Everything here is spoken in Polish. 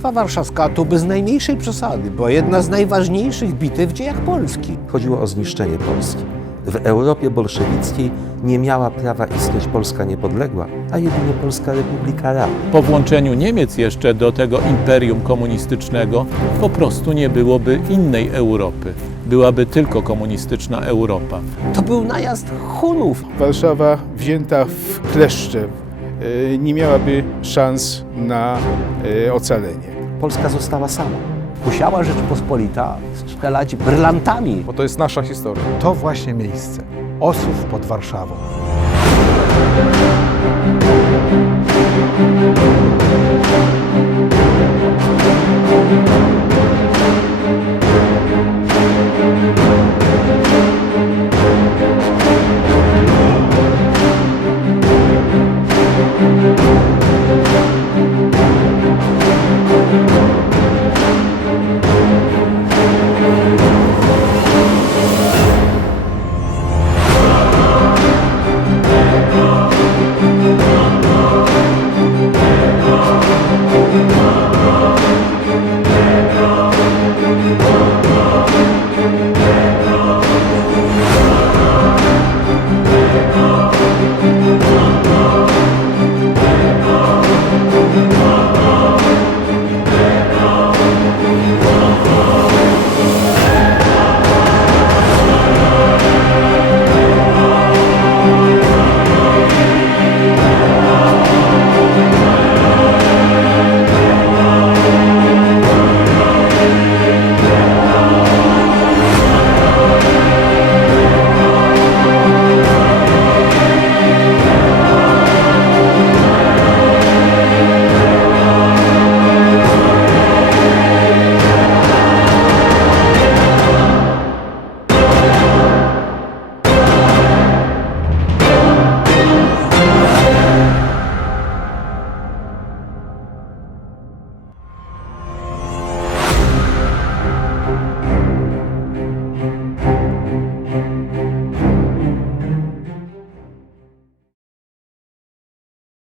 Bitwa Warszawska to bez najmniejszej przesady była jedna z najważniejszych bitew w dziejach Polski. Chodziło o zniszczenie Polski. W Europie bolszewickiej nie miała prawa istnieć Polska niepodległa, a jedynie Polska Republika Rad. Po włączeniu Niemiec jeszcze do tego imperium komunistycznego po prostu nie byłoby innej Europy. Byłaby tylko komunistyczna Europa. To był najazd Hunów. Warszawa wzięta w kleszcze nie miałaby szans na e, ocalenie. Polska została sama. Musiała Rzeczpospolita strzelać brylantami. bo to jest nasza historia. To właśnie miejsce. Osów pod Warszawą.